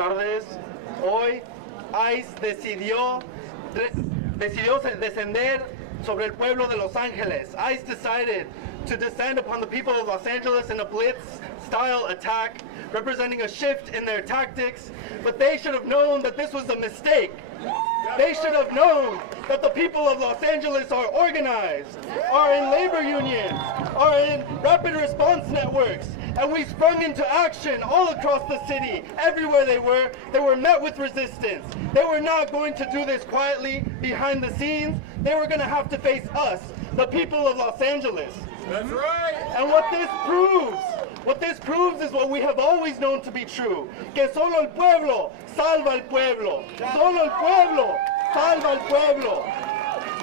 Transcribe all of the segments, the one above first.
tardes. Hoy ICE decidió descender sobre el pueblo de Los Angeles. ICE decided to descend upon the people of Los Angeles in a blitz-style attack, representing a shift in their tactics, but they should have known that this was a mistake. They should have known that the people of Los Angeles are organized, are in labor unions, are in rapid response networks, and we sprung into action all across the city. Everywhere they were met with resistance. They were not going to do this quietly behind the scenes. They were going to have to face us, the people of Los Angeles. That's right. And what this proves is what we have always known to be true, que solo el pueblo salva al pueblo. Solo el pueblo salva al pueblo.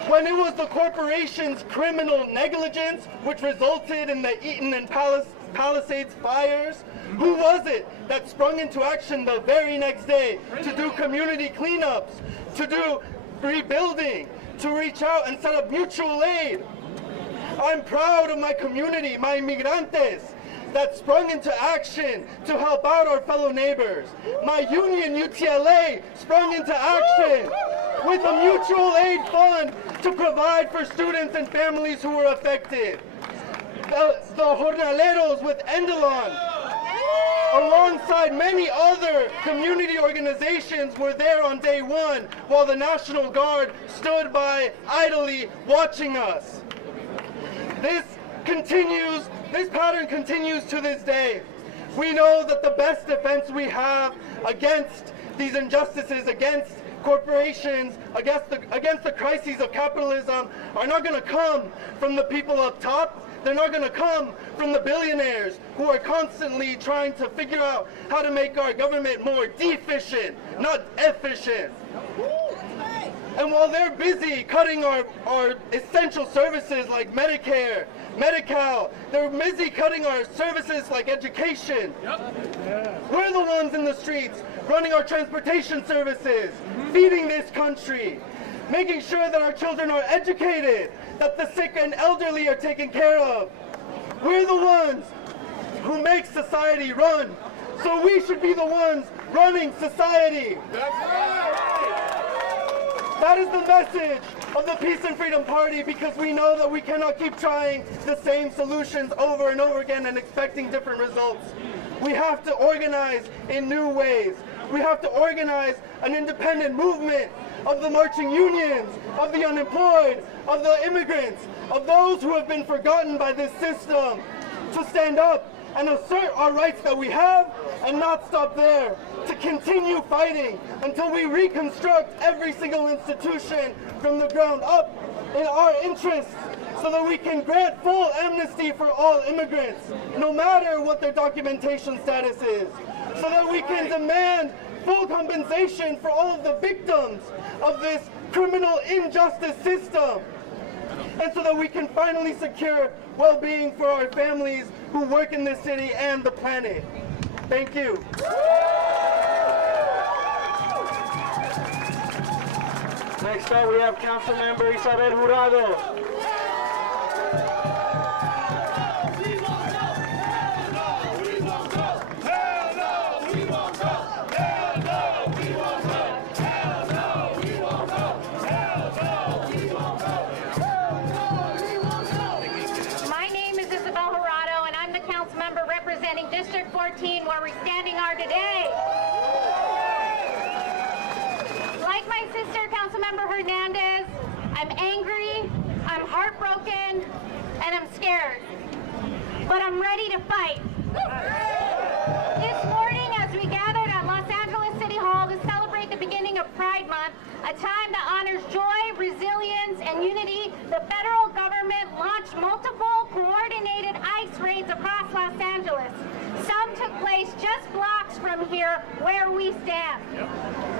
When it was the corporation's criminal negligence which resulted in the Eaton and Palisades fires, who was it that sprung into action the very next day to do community cleanups, to do rebuilding, to reach out and set up mutual aid? I'm proud of my community, my Immigrantes, that sprung into action to help out our fellow neighbors. My union, UTLA, sprung into action with a mutual aid fund to provide for students and families who were affected. The jornaleros with Endelon, alongside many other community organizations, were there on day one, while the National Guard stood by idly watching us. This pattern continues to this day. We know that the best defense we have against these injustices, against corporations, against the crises of capitalism, are not going to come from the people up top. They're not going to come from the billionaires who are constantly trying to figure out how to make our government more deficient, not efficient. And while they're busy cutting our essential services like Medicare, Medi-Cal, they're busy cutting our services like education. We're the ones in the streets running our transportation services, feeding this country, making sure that our children are educated, that the sick and elderly are taken care of. We're the ones who make society run, so we should be the ones running society. That is the message of the Peace and Freedom Party, because we know that we cannot keep trying the same solutions over and over again and expecting different results. We have to organize in new ways. We have to organize an independent movement of the marching unions, of the unemployed, of the immigrants, of those who have been forgotten by this system, to stand up and assert our rights that we have and not stop there, to continue fighting until we reconstruct every single institution from the ground up in our interests, so that we can grant full amnesty for all immigrants, no matter what their documentation status is, so that we can demand full compensation for all of the victims of this criminal injustice system, and so that we can finally secure well-being for our families who work in this city and the planet. Thank you. Next up, we have Councilmember Isabel Jurado. Representing District 14, where we're standing are today. Like my sister, Councilmember Hernandez, I'm angry, I'm heartbroken, and I'm scared. But I'm ready to fight. This morning, as we gathered at Los Angeles City Hall to celebrate the beginning of Pride Month, a time that honors joy, resilience, and unity, the federal government launched multiple coordinated ICE raids across Los Angeles. Some took place just blocks from here where we stand.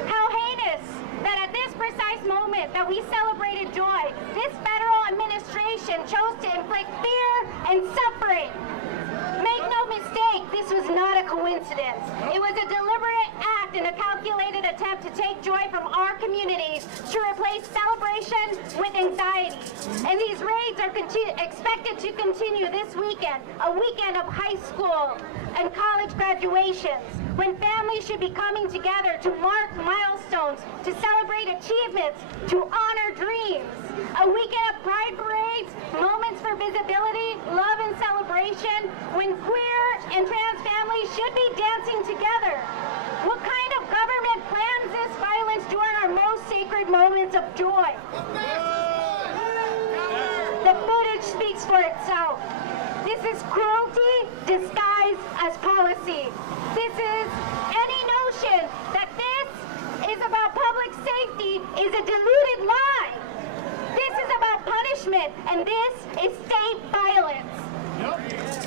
How heinous that at this precise moment that we celebrated joy, this federal administration chose to inflict fear and suffering. Make no mistake, this this was not a coincidence. It was a deliberate act and a calculated attempt to take joy from our communities to replace celebration with anxiety. And these raids are expected to continue this weekend, a weekend of high school and college graduations, when families should be coming together to mark milestones, to celebrate achievements, to honor dreams. A weekend of pride parades, moments for visibility, love and celebration, when queer and trans families should be dancing together. What kind of government plans this violence during our most sacred moments of joy? The footage speaks for itself. This is cruelty disguised as policy. This is any notion that this is about public safety is a deluded lie. This is about punishment, and this is state violence.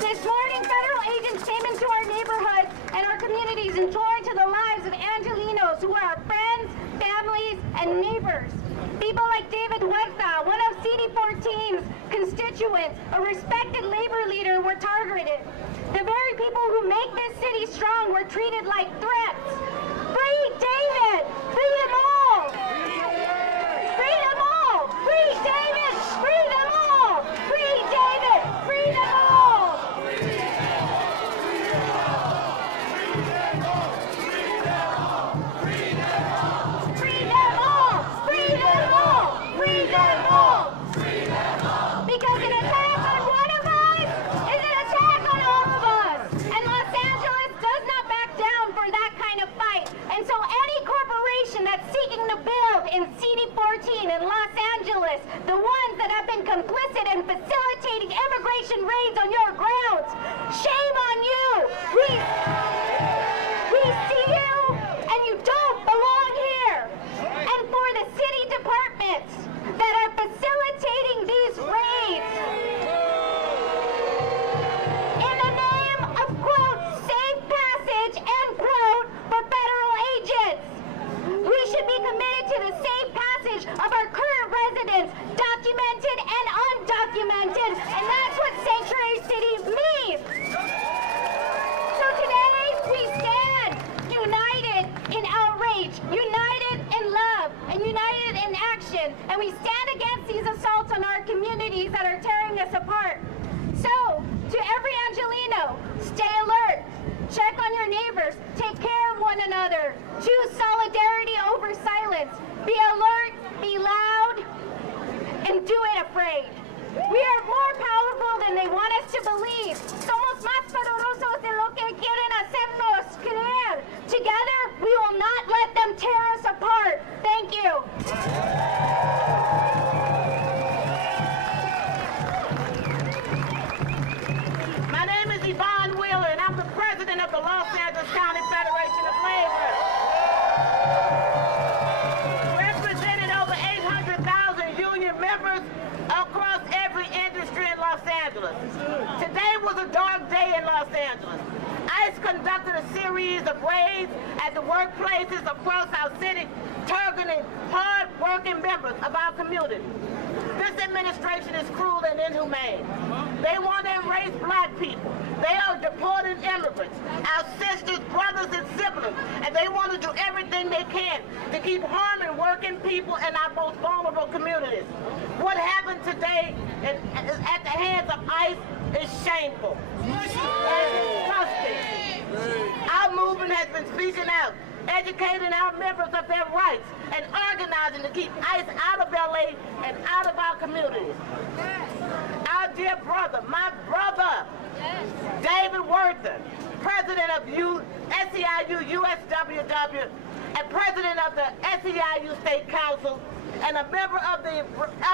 This morning, federal agents came into our neighborhoods and our communities and tore into the lives of Angelinos who are our friends, families, and neighbors. People like David Huerta, one of CD14's constituents, a respected labor leader, were targeted. The very people who make this city strong were treated like threats. Free David! Free them all! Free them all! Free David! Free them all! Free David! Free them all! Because an attack on one of us is an attack on all of us. And Los Angeles does not back down for that kind of fight. And so any corporation that's seeking to build in CD14 in Los Angeles, the ones that have been complicit in facilitating immigration raids on your grounds, shame on you. We see you, and you don't belong here. And for the city departments that are facilitating these raids, in the name of, quote, safe passage, end quote, for federal agents, we should be committed to the safe passage of our current residents, documented and undocumented, and that's what sanctuary cities mean. So today, we stand united in outrage, united in love, and united in action, and we stand against these assaults on our communities that are tearing us apart. So, to every Angelino, stay alert, check on your neighbors, take care of one another, choose solidarity over silence, be alert, be loud, and do it afraid. We are more powerful than they want us to believe. Somos más poderosos de lo que quieren hacernos creer. Together, we will not let them tear us apart. Thank you. My name is Yvonne Wheeler, and I'm the president of the Los Angeles County Federation of Labor. Representing over 800,000 union members across every industry in Los Angeles. Today was a dark day in Los Angeles. ICE conducted a series of raids at the workplaces across our city, targeting hard-working members of our community. This administration is cruel and inhumane. They want to erase black people. They are deporting immigrants, our sisters, brothers, and siblings, and they want to do everything they can to keep harming working people in our most vulnerable communities. What happened today at the hands of ICE is shameful and disgusting. Our movement has been speaking out, educating our members of their rights, and organizing to keep ICE out of LA and out of our communities. Our dear brother, my brother, David Huerta, president of SEIU USWW, and president of the SEIU State Council, and a member of the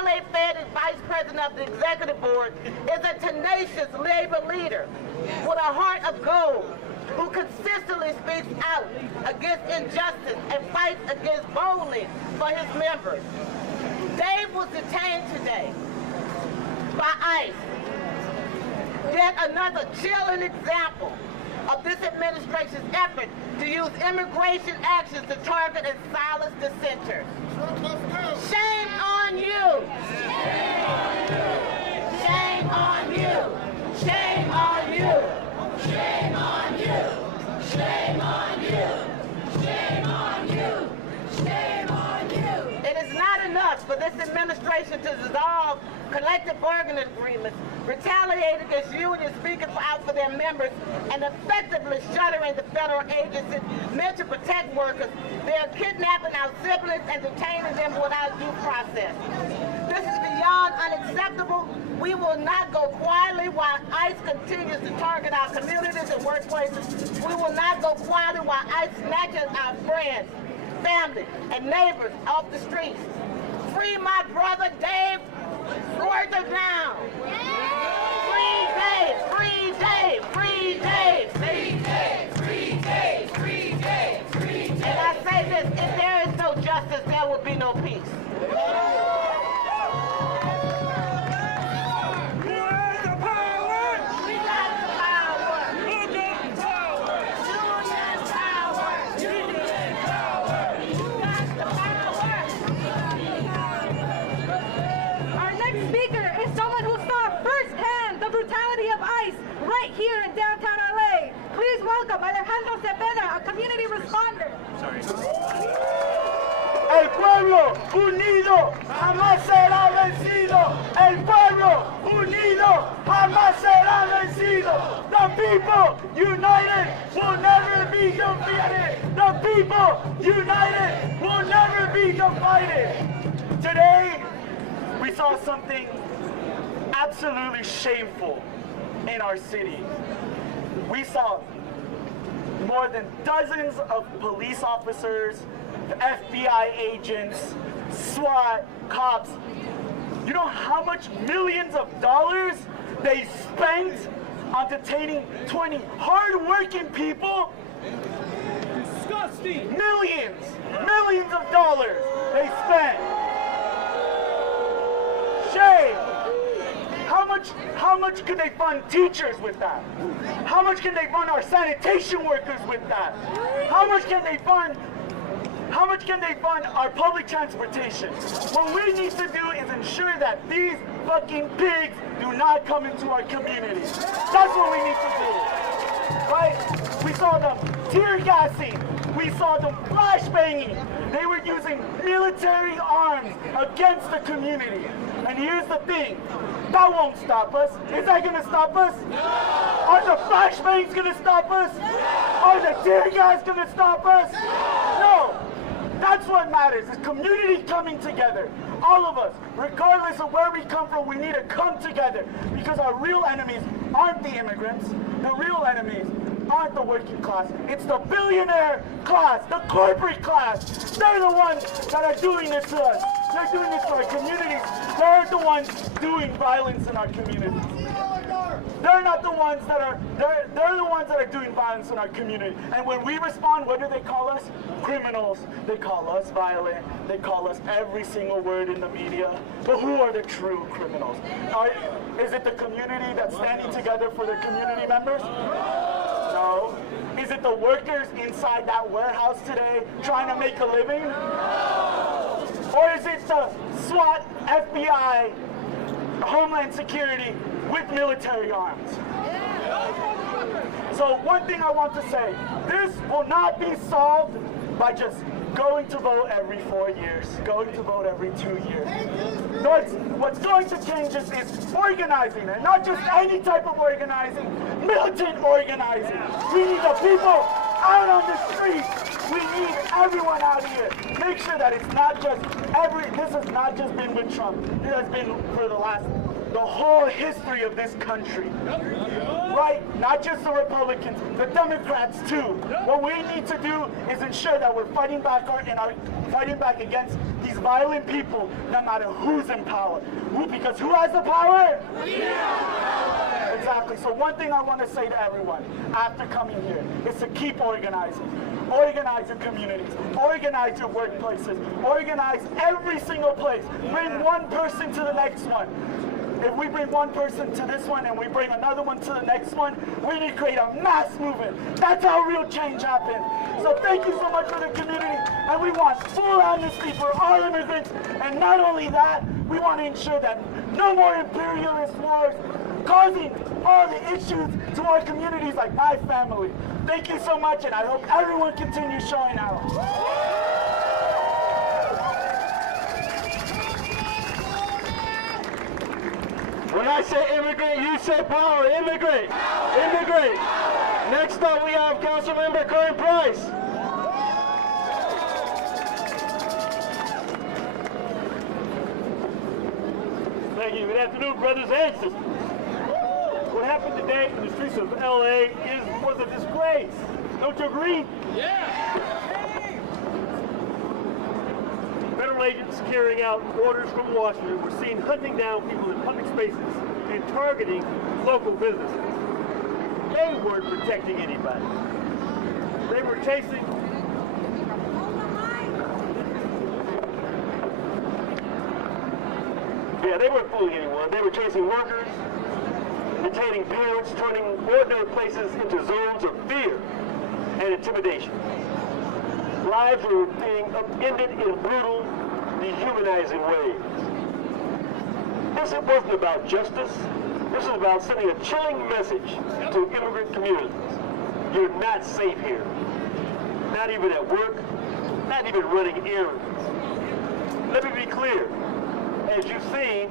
LA Fed and vice president of the executive board, is a tenacious labor leader with a heart of gold, who consistently speaks out against injustice and fights against boldly for his members. Dave was detained today by ICE. Yet another chilling example of this administration's effort to use immigration actions to target and silence dissenters. Shame on you! Shame on you! Shame on you! Shame on you! administration to dissolve collective bargaining agreements, retaliate against unions speaking out for their members, and effectively shuttering the federal agencies meant to protect workers. They are kidnapping our siblings and detaining them without due process. This is beyond unacceptable. We will not go quietly while ICE continues to target our communities and workplaces. We will not go quietly while ICE snatches our friends, family, and neighbors off the streets. Free my brother Dave Reuter now. Free Dave, free Dave, free Dave. Free Dave, free Dave, free Dave, free Dave. And I say this, if there is no justice, there will be no peace. Right here in downtown LA. Please welcome Alejandro Cepeda, a community responder. El pueblo unido jamás será vencido. El pueblo unido jamás será vencido. The people united will never be defeated. The people united will never be divided. Today, we saw something absolutely shameful in our city. We saw more than dozens of police officers, FBI agents, SWAT, cops. You know how much millions of dollars they spent on detaining 20 hard-working people? Disgusting! Millions of dollars they spent. Shame! How much could they fund teachers with that? How much can they fund our sanitation workers with that? How much can they fund our public transportation? What we need to do is ensure that these fucking pigs do not come into our communities. That's what we need to do. Right? We saw them tear gassing. We saw them flashbanging. They were using military arms against the community. And here's the thing. That won't stop us. Is that going to stop us? No! Are the flashbangs going to stop us? No! Are the tear gas going to stop us? No! That's what matters, is community coming together. All of us, regardless of where we come from, we need to come together because our real enemies aren't the immigrants. The real enemies aren't the working class. It's the billionaire class, the corporate class. They're the ones that are doing this to us. They're doing this to our communities. They're the ones doing violence in our communities. They're not the ones that are, they're the ones that are doing violence in our community. And when we respond, what do they call us? Criminals. They call us violent. They call us every single word in the media. But who are the true criminals? Is it the community that's standing together for their community members? No. Is it the workers inside that warehouse today trying to make a living? Or is it the SWAT, FBI, Homeland Security with military arms? So one thing I want to say, this will not be solved by just going to vote every 4 years, going to vote every 2 years. What's going to change is organizing, and not just any type of organizing, militant organizing. We need the people out on the streets. We need everyone out here. Make sure that it's not just this has not just been with Trump. It has been for the whole history of this country. Right? Not just the Republicans, the Democrats too. What we need to do is ensure that we're fighting back against these violent people, no matter who's in power. Because who has the power? Exactly. So one thing I want to say to everyone after coming here is to keep organizing. Organize your communities. Organize your workplaces. Organize every single place. Bring one person to the next one. If we bring one person to this one and we bring another one to the next one, we need to create a mass movement. That's how real change happens. So thank you so much for the community. And we want full amnesty for all immigrants. And not only that, we want to ensure that no more imperialist wars causing all the issues to our communities like my family. Thank you so much, and I hope everyone continues showing out. When I say immigrant, you say power. Immigrant. Immigrant. Next up, we have Councilmember Curran Price. Thank you. Good afternoon, brothers and sisters. What happened today in the streets of LA was a disgrace. Don't you agree? Yeah. Federal agents carrying out orders from Washington were seen hunting down people in public spaces and targeting local businesses. They weren't protecting anybody. They were chasing they weren't fooling anyone. They were chasing workers, detaining parents, turning ordinary places into zones of fear and intimidation. Lives were being upended in brutal, dehumanizing ways. This wasn't about justice. This is about sending a chilling message to immigrant communities. You're not safe here. Not even at work, not even running errands. Let me be clear. As you've seen,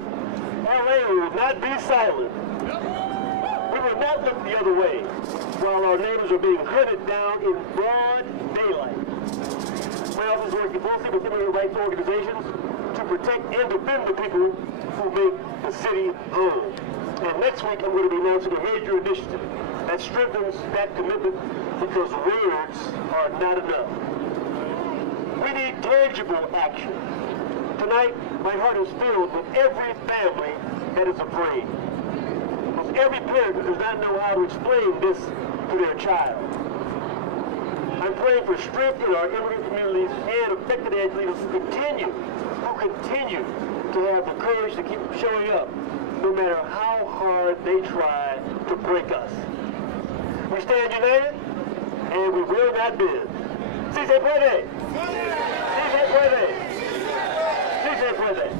LA will not be silent. We will not look the other way while our neighbors are being hunted down in broad daylight. My office is working closely with immigrant rights organizations to protect and defend the people who make the city home. And next week I'm going to be announcing a major initiative that strengthens that commitment because words are not enough. We need tangible action. Tonight, my heart is filled with every family that is afraid. With every parent who does not know how to explain this to their child. I'm praying for strength in our immigrant communities and affected edge leaders who continue to have the courage to keep showing up, no matter how hard they try to break us. We stand united, and we will not bend. Si se puede! Si se puede! Si se puede!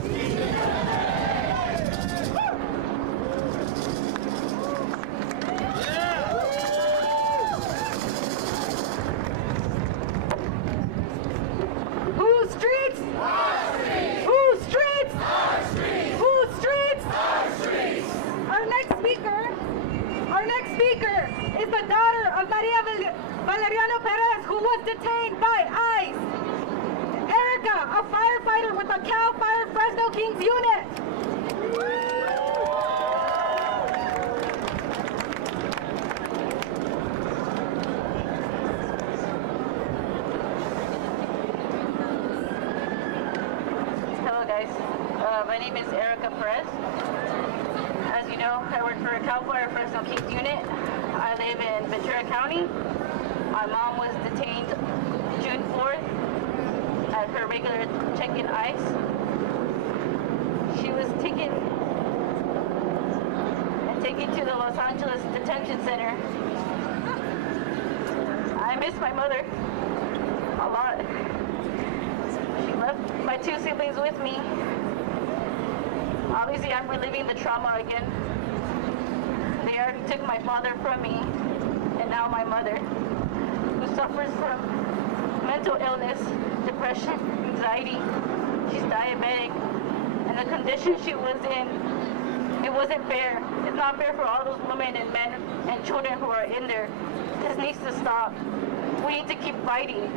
Whose streets? Our streets. Whose streets? Our streets. Whose streets? Our streets. Our next speaker is the daughter of Maria Valeriano Perez, who was detained by ICE. Erica, a firefighter with the Cal Fire Fresno Kings unit. My name is Erica Perez. As you know, I work for a Cal Fire Fresno Kings unit. I live in Ventura County. My mom was detained June 4th at her regular check-in ICE. She was taken to the Los Angeles Detention Center. I miss my mother a lot. She left my two siblings with me. Obviously, I'm reliving the trauma again. They already took my father from me, and now my mother, who suffers from mental illness, depression, anxiety. She's diabetic, and the condition she was in, it wasn't fair. It's not fair for all those women and men and children who are in there. This needs to stop. We need to keep fighting.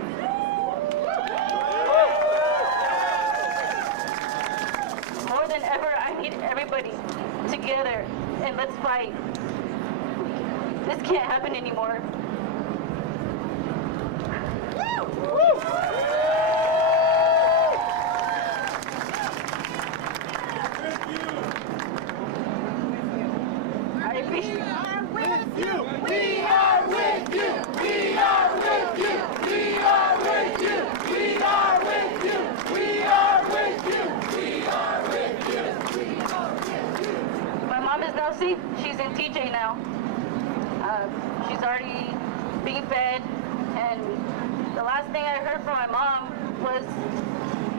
More than ever, I need everybody together, and let's fight. This can't happen anymore. I appreciate it. We are with you. We are with you. We are with you. We are with you. We are with you. We are with you. We are with you. My mom is now safe. She's in TJ now. She's already being fed, and the last thing I heard from my mom was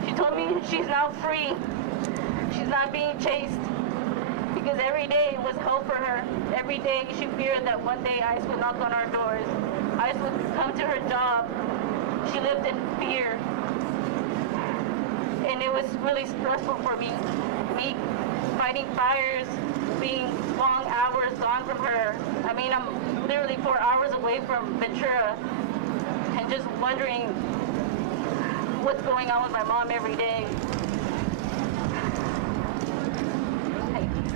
she told me she's now free. She's not being chased, because every day was hell for her. Every day she feared that one day ICE would knock on our doors. ICE would come to her job. She lived in fear, and it was really stressful for me. Me fighting fires, being long hours gone from her. I mean, I'm literally 4 hours away from Ventura and just wondering what's going on with my mom every day.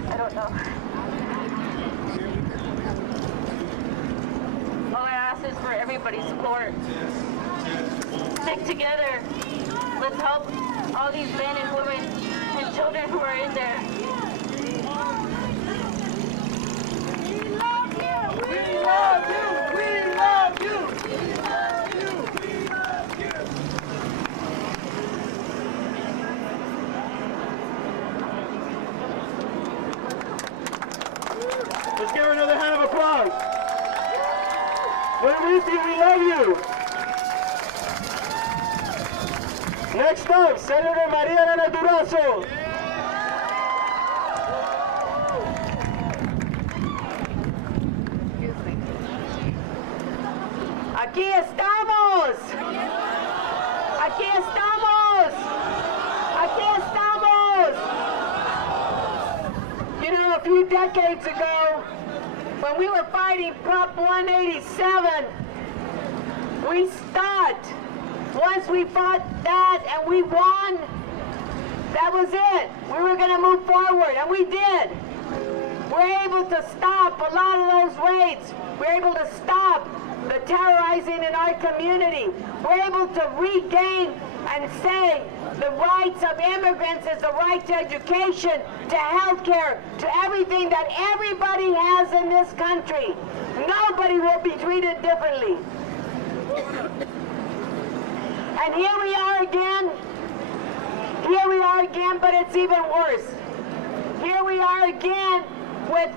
I don't know. All I ask is for everybody's support. Stick together. Let's help all these men and women and children who are in there. We love you! We love you! We love you! We love you! Let's give her another hand of applause. We're with you, we love you. Next up, Senator Maria Elena Durazo. Aquí estamos. Aquí estamos. Aquí estamos. You know, a few decades ago, when we were fighting Prop 187, we stopped. Once we fought that and we won, that was it. We were going to move forward, and we did. We're able to stop a lot of those raids. We're able to stop the terrorizing in our community. We're able to regain and say the rights of immigrants is the right to education, to health care, to everything that everybody has in this country. Nobody will be treated differently. And here we are again. Here we are again, but it's even worse. Here we are again with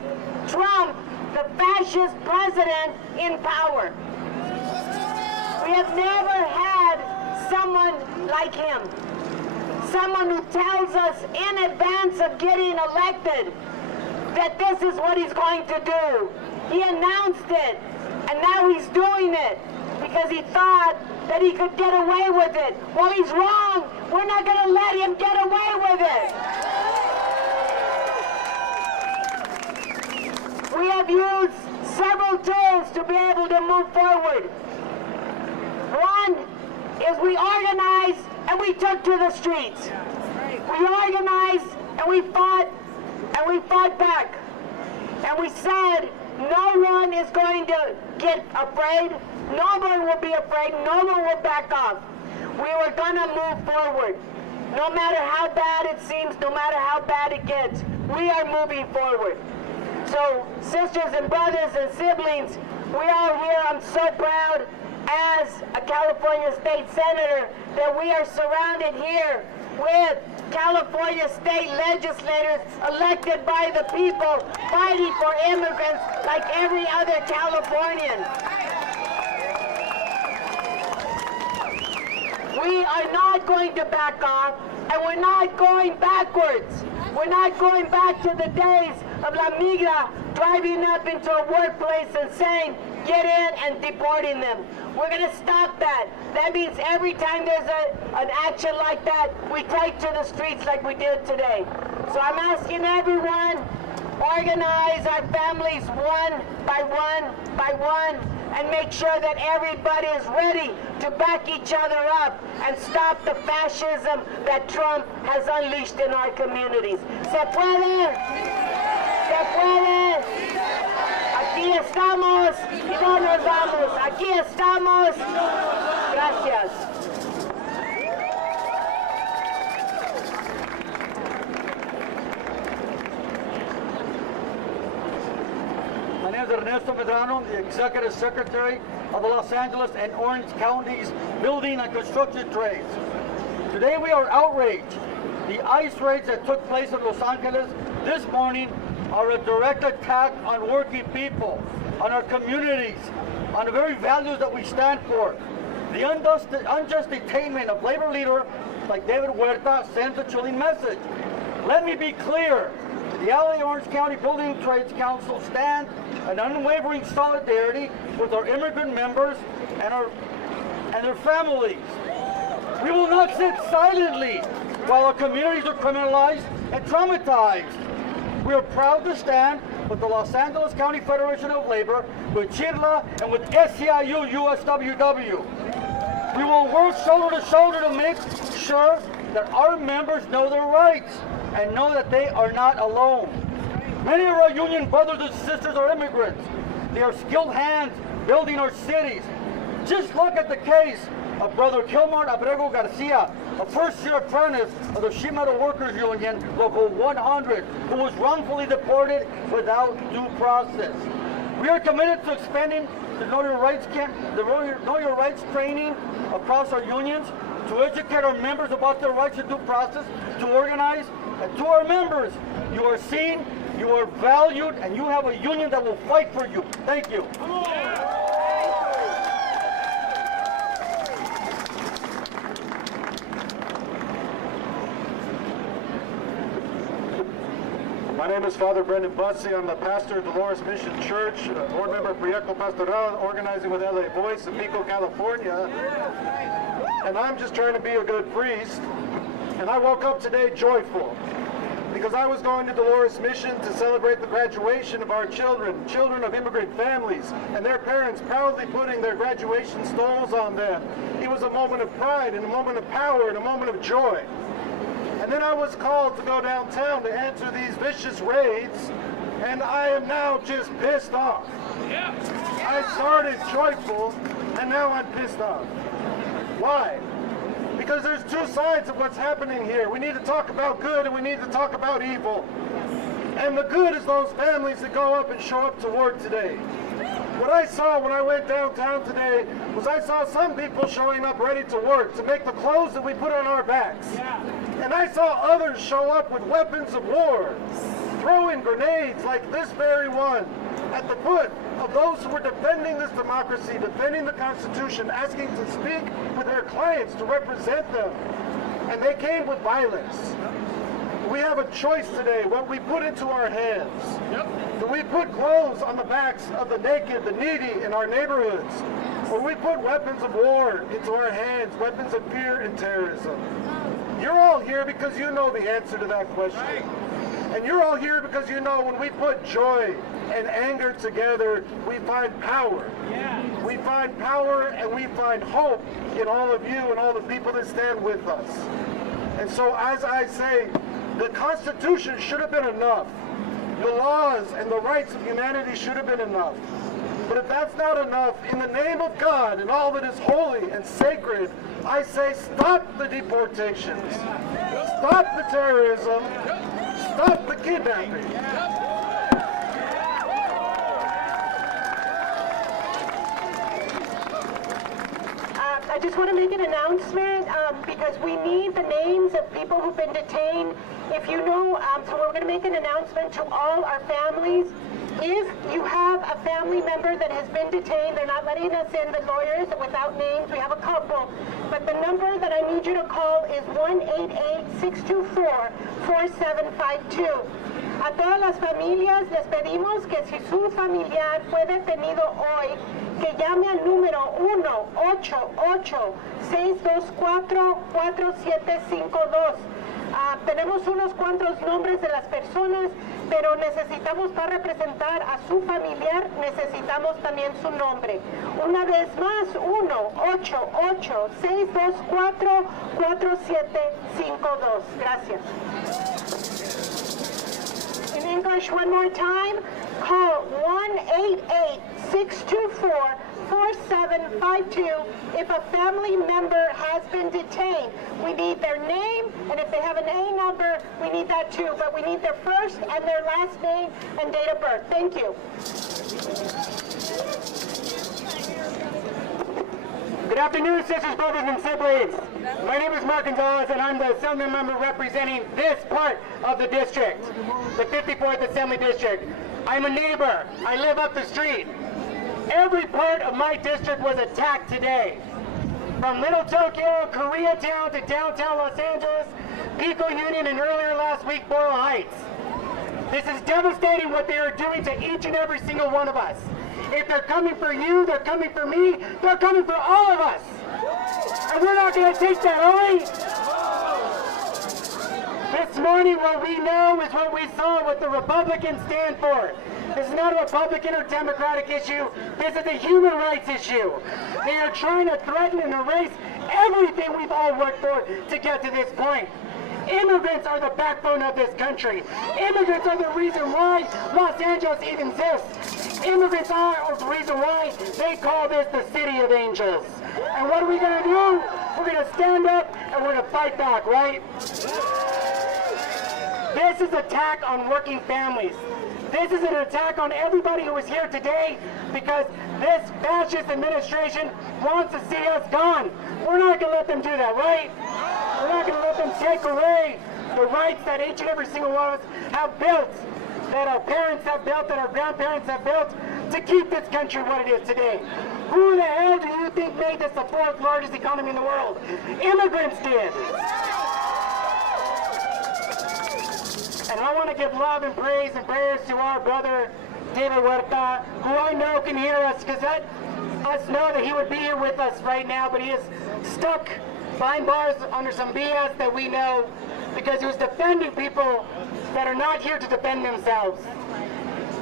Trump, the fascist president, in power. We have never had someone like him. Someone who tells us in advance of getting elected that this is what he's going to do. He announced it, and now he's doing it because he thought that he could get away with it. Well, he's wrong. We're not going to let him get away with it. We have used several tools to be able to move forward. One is we organized and we took to the streets. We organized and we fought back. And we said no one is going to get afraid. No one will be afraid. No one will back off. We were going to move forward. No matter how bad it seems, no matter how bad it gets, we are moving forward. So, sisters and brothers and siblings, we are here. I'm so proud as a California state senator that we are surrounded here with California state legislators elected by the people, fighting for immigrants like every other Californian. We are not going to back off, and we're not going backwards. We're not going back to the days of La Migra driving up into a workplace and saying, get in, and deporting them. We're going to stop that. That means every time there's an action like that, we take to the streets like we did today. So I'm asking everyone, organize our families one by one by one, and make sure that everybody is ready to back each other up and stop the fascism that Trump has unleashed in our communities. ¿Se puede? ¿Se puede? Aquí estamos y no nos vamos. Aquí estamos. Gracias. My name is Ernesto Medrano, the Executive Secretary of the Los Angeles and Orange Counties Building and Construction Trades. Today we are outraged. The ICE raids that took place in Los Angeles this morning are a direct attack on working people, on our communities, on the very values that we stand for. The unjust detainment of labor leader like David Huerta sends a chilling message. Let me be clear. The LA Orange County Building Trades Council stands in unwavering solidarity with our immigrant members and their families. We will not sit silently while our communities are criminalized and traumatized. We are proud to stand with the Los Angeles County Federation of Labor, with CHIRLA, and with SEIU USWW. We will work shoulder to shoulder to make sure that our members know their rights and know that they are not alone. Many of our union brothers and sisters are immigrants. They are skilled hands building our cities. Just look at the case of Brother Kilmar Abrego Garcia, a first-year apprentice of the Sheet Metal Workers Union, Local 100, who was wrongfully deported without due process. We are committed to expanding the Know Your Rights training across our unions, to educate our members about their rights and due process, to organize, and to our members, you are seen, you are valued, and you have a union that will fight for you. Thank you. My name is Father Brendan Bussey. I'm the pastor of Dolores Mission Church, board member of Proyecto Pastoral, organizing with LA Voice in Pico, California. And I'm just trying to be a good priest. And I woke up today joyful because I was going to Dolores Mission to celebrate the graduation of our children, children of immigrant families, and their parents proudly putting their graduation stoles on them. It was a moment of pride and a moment of power and a moment of joy. And then I was called to go downtown to answer these vicious raids, and I am now just pissed off. I started joyful, and now I'm pissed off. Why? Because there's two sides of what's happening here. We need to talk about good, and we need to talk about evil. And the good is those families that go up and show up to work today. What I saw when I went downtown today was I saw some people showing up ready to work, to make the clothes that we put on our backs. And I saw others show up with weapons of war, throwing grenades like this very one at the foot of those who were defending this democracy, defending the Constitution, asking to speak with their clients, to represent them. And they came with violence. We have a choice today, what we put into our hands. Do we put clothes on the backs of the naked, the needy in our neighborhoods? Or we put weapons of war into our hands, weapons of fear and terrorism? You're all here because you know the answer to that question. And you're all here because you know when we put joy and anger together, we find power. We find power and we find hope in all of you and all the people that stand with us. And so as I say, the Constitution should have been enough. The laws and the rights of humanity should have been enough. But if that's not enough, in the name of God and all that is holy and sacred, I say stop the deportations, stop the terrorism, stop the kidnapping. I just want to make an announcement because we need the names of people who've been detained. If you know, so we're going to make an announcement to all our families. If you have a family member that has been detained, they're not letting us in, the lawyers, without names. We have a couple. But the number that I need you to call is 1-888-624-4752. A todas las familias les pedimos que si su familiar fue detenido hoy, que llame al número 1-888-624-4752. Tenemos unos cuantos nombres de las personas, pero necesitamos para representar a su familiar, necesitamos también su nombre. Una vez más, 1-888-624-4752. Gracias. In English, one more time, call 1-888-624-4752 if a family member has been detained. We need their name, and if they have an A number, we need that too, but we need their first and their last name and date of birth. Thank you. Good afternoon, sisters, brothers, and siblings. My name is Mark Gonzalez, and I'm the Assembly member representing this part of the district, the 54th Assembly District. I'm a neighbor. I live up the street. Every part of my district was attacked today. From Little Tokyo, Koreatown to downtown Los Angeles, Pico Union, and earlier last week, Boyle Heights. This is devastating what they are doing to each and every single one of us. If they're coming for you, they're coming for me, they're coming for all of us. And we're not going to take that, are we? This morning, what we know is what we saw, what the Republicans stand for. This is not a Republican or Democratic issue. This is a human rights issue. They are trying to threaten and erase everything we've all worked for to get to this point. Immigrants are the backbone of this country. Immigrants are the reason why Los Angeles even exists. Immigrants are the reason why they call this the City of Angels. And what are we going to do? We're going to stand up and we're going to fight back, right? This is an attack on working families. This is an attack on everybody who is here today because this fascist administration wants to see us gone. We're not going to let them do that, right? We're not going to let them take away the rights that each and every single one of us have built, that our parents have built, that our grandparents have built to keep this country what it is today. Who the hell do you think made this the fourth largest economy in the world? Immigrants did. And I want to give love and praise and prayers to our brother, David Huerta, who I know can hear us, because let us know that he would be here with us right now, but he is stuck behind bars under some BS that we know, because he was defending people that are not here to defend themselves.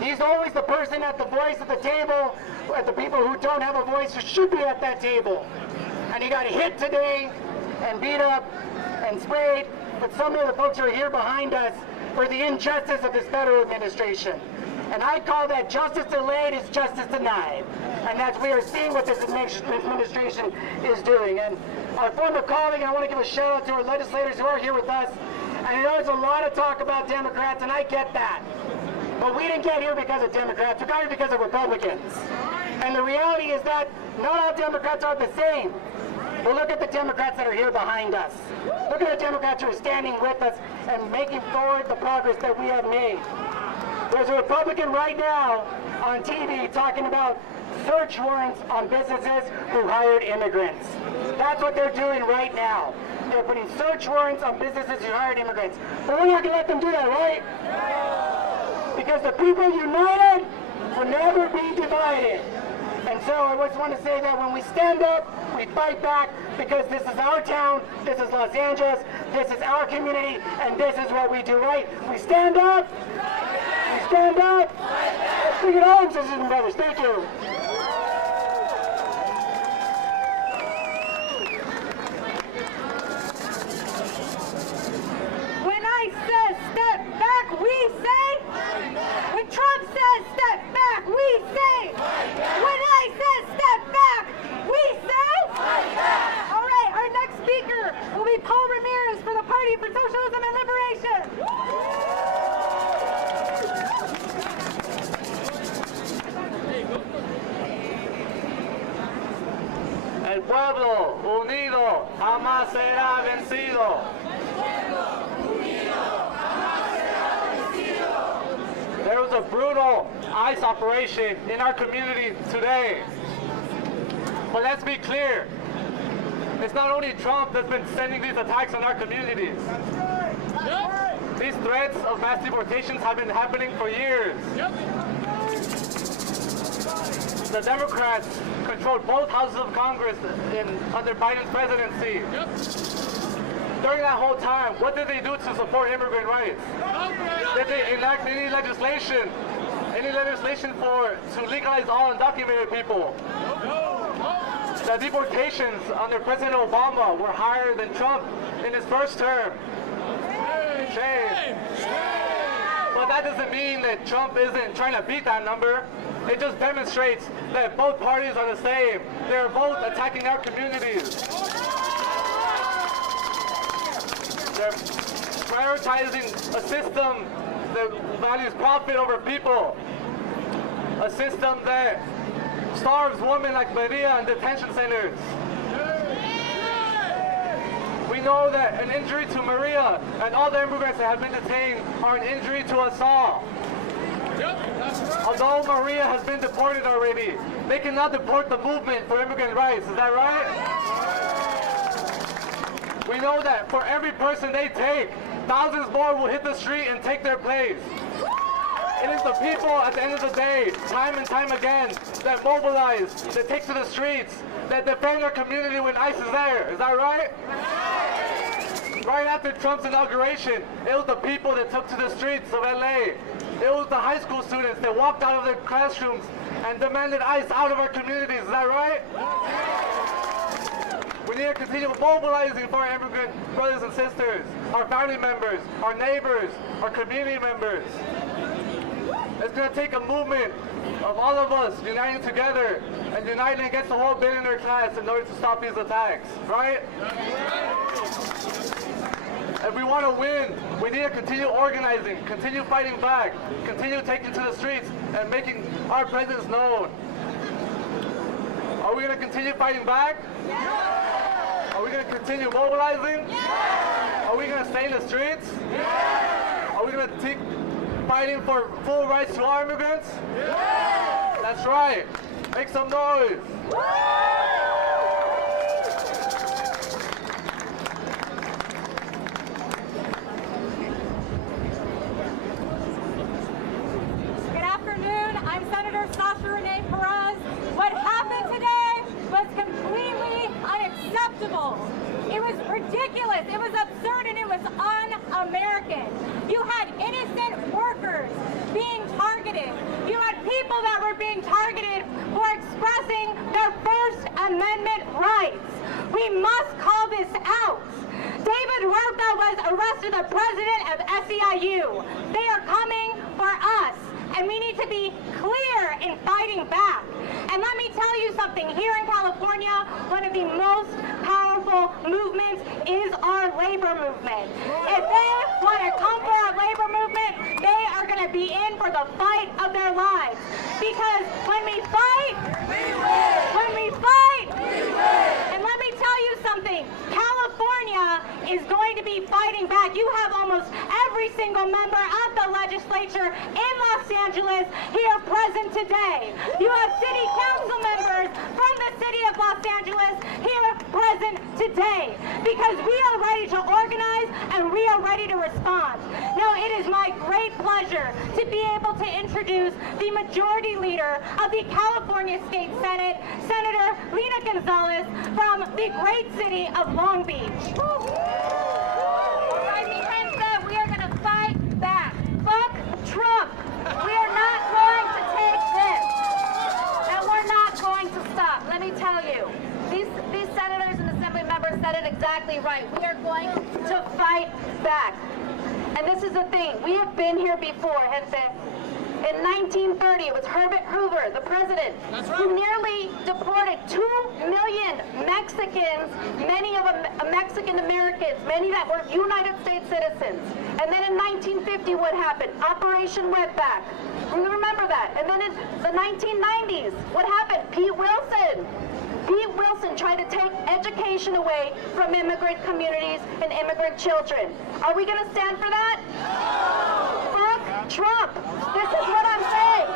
He's always the person at the voice at the table, at the people who don't have a voice who should be at that table. And he got hit today and beat up and sprayed, but some of the folks are here behind us for the injustice of this federal administration. And I call that justice delayed is justice denied. And that's we are seeing what this administration is doing. And our former colleague, I want to give a shout out to our legislators who are here with us. And I know there's a lot of talk about Democrats, and I get that. But we didn't get here because of Democrats, we got here because of Republicans. And the reality is that not all Democrats are the same. But look at the Democrats that are here behind us. Look at the Democrats who are standing with us and making forward the progress that we have made. There's a Republican right now on TV talking about search warrants on businesses who hired immigrants. That's what they're doing right now. They're putting search warrants on businesses who hired immigrants. But we're not going to let them do that, right? Because the people united will never be divided. And so I just want to say that when we stand up, we fight back, because this is our town, this is Los Angeles, this is our community, and this is what we do, right? We stand up, we stand up. Let's bring it home, sisters and brothers. Thank you. When I say step back, we say. When Trump says step back, we say. When I say step back, we say. All right, our next speaker will be Paul Ramirez for the Party for Socialism and Liberation. El pueblo unido jamás será vencido. There was a brutal ICE operation in our community today. But let's be clear, it's not only Trump that's been sending these attacks on our communities. These threats of mass deportations have been happening for years. The Democrats controlled both houses of Congress under Biden's presidency. During that whole time, what did they do to support immigrant rights? Did they enact any legislation to legalize all undocumented people? The deportations under President Obama were higher than Trump in his first term. Shame. But that doesn't mean that Trump isn't trying to beat that number. It just demonstrates that both parties are the same. They're both attacking our communities. They're prioritizing a system that values profit over people. A system that starves women like Maria in detention centers. We know that an injury to Maria and all the immigrants that have been detained are an injury to us all. Although Maria has been deported already, they cannot deport the movement for immigrant rights. Is that right? We know that for every person they take, thousands more will hit the street and take their place. It is the people at the end of the day, time and time again, that mobilize, that take to the streets, that defend our community when ICE is there. Is that right? Right after Trump's inauguration, it was the people that took to the streets of LA. It was the high school students that walked out of their classrooms and demanded ICE out of our communities. Is that right? We need to continue mobilizing for our immigrant brothers and sisters, our family members, our neighbors, our community members. It's going to take a movement of all of us uniting together and uniting against the whole billionaire class in order to stop these attacks, right? If we want to win, we need to continue organizing, continue fighting back, continue taking to the streets and making our presence known. Are we going to continue fighting back? Yeah. Are we going to continue mobilizing? Yeah. Are we going to stay in the streets? Yeah. Are we going to keep fighting for full rights to our immigrants? Yeah. That's right. Make some noise. What happened today was completely unacceptable. It was ridiculous, it was absurd, and it was un-American. You had innocent workers being targeted. You had people that were being targeted for expressing their First Amendment rights. We must call this out. David Huerta was arrested, the president of SEIU. They are coming for us. And we need to be clear in fighting back. And let me tell you something, here in California, one of the most powerful movements is our labor movement. If they want to come for our labor movement, they are going to be in for the fight of their lives. Because when we fight, and let me tell you something, California is going to be fighting back. You have almost every single member of the legislature in Los Angeles here present today. You have city council members from the city of Los Angeles here present today because we are ready to organize and we are ready to respond. Now, it is my great pleasure to be able to introduce the majority leader of the California State Senate, Senator Lina Gonzalez from the great city of Long Beach. We are going to fight back. Fuck Trump. We are not going to take this. And we're not going to stop. Let me tell you, these senators and assembly members said it exactly right. We are going to fight back. And this is the thing. We have been here before, gente. In 1930, it was Herbert Hoover, the president, who nearly deported 2 million Mexicans, many of them Mexican Americans, many that were United States citizens. And then in 1950, what happened? Operation Wetback. We remember that. And then in the 1990s, what happened? Pete Wilson tried to take education away from immigrant communities and immigrant children. Are we going to stand for that? No! Fuck Trump. This is what I'm saying.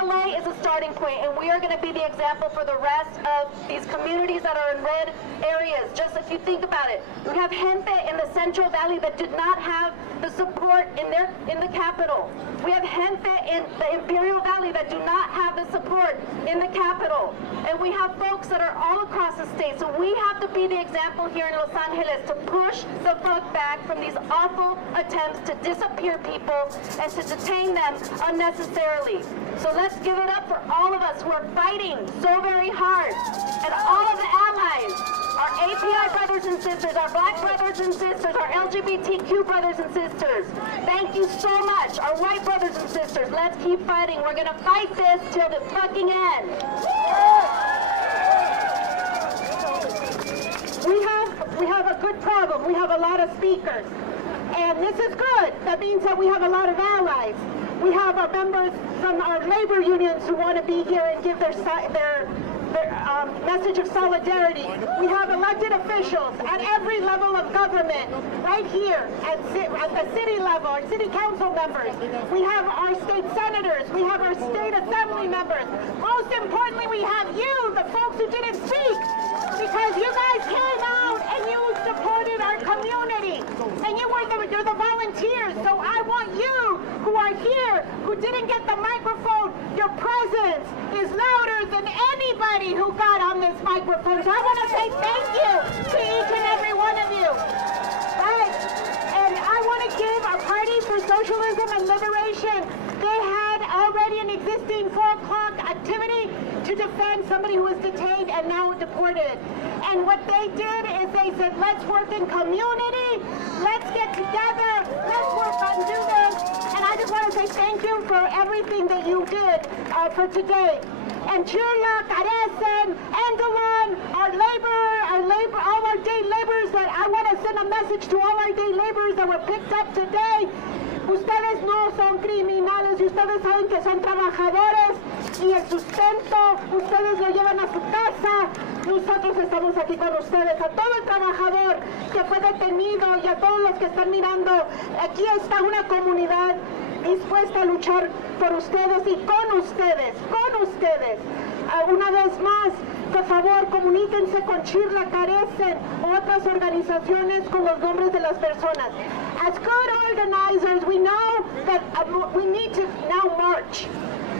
LA is a starting point, and we are going to be the example for the rest of these communities that are in red areas. Just if you think about it, we have gente in the Central Valley that did not have the support in the capital. We have gente in the Imperial Valley that do not have the support in the capital. And we have folks that are all across the state. So we have to be the example here in Los Angeles to push the fuck back from these awful attempts to disappear people and to detain them unnecessarily. So let's give it up for all of us who are fighting so very hard. And all of the allies, our API brothers and sisters, our black brothers and sisters, our LGBTQ brothers and sisters. Thank you so much. Our white brothers and sisters, let's keep fighting. We're going to fight this till the fucking end. We have a good problem. We have a lot of speakers. And this is good. That means that we have a lot of allies. We have our members from our labor unions who want to be here and give their message of solidarity. We have elected officials at every level of government, right here at the city level, our city council members. We have our state senators. We have our state assembly members. Most importantly, we have you, the folks who didn't speak, because you guys came out and you supported our community. And you're the volunteers. So I want you who are here, who didn't get the microphone, your presence is louder than than anybody who got on this microphone. So I want to say thank you to each and every one of you. Right? And I want to give a Party for Socialism and Liberation. They had already an existing 4 o'clock activity to defend somebody who was detained and now deported. And what they did is they said, let's work in community, let's get together, let's work on do this. And I just want to say thank you for everything that you did for today. And Chula, Carecen, Andalan, all our day laborers, that I want to send a message to all our day laborers that were picked up today. Ustedes no son criminales y ustedes saben que son trabajadores y el sustento ustedes lo llevan a su casa. Nosotros estamos aquí con ustedes, a todo el trabajador que fue detenido y a todos los que están mirando. Aquí está una comunidad dispuesta a luchar por ustedes y con ustedes, con ustedes. Una vez más, por favor, comuníquense con Chirla, Carecen o otras organizaciones con los nombres de las personas. As good organizers, we know that we need to now march.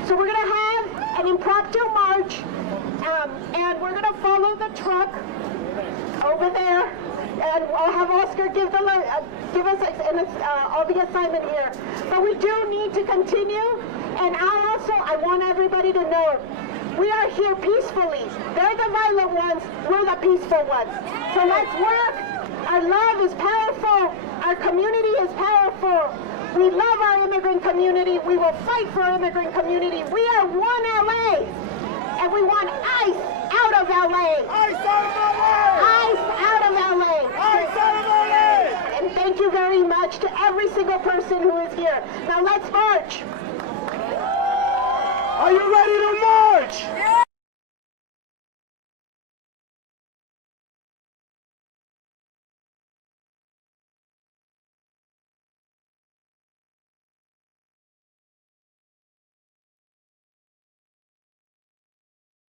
So we're going to have an impromptu march, and we're going to follow the truck over there. And I'll have Oscar give us all the assignment here. But we do need to continue, and I want everybody to know, we are here peacefully. They're the violent ones, we're the peaceful ones. So let's work. Our love is powerful. Our community is powerful. We love our immigrant community. We will fight for our immigrant community. We are one LA, and we want ICE out of LA. ICE out of LA! ICE out of LA! ICE out of LA! And thank you very much to every single person who is here. Now let's march. Are you ready to march?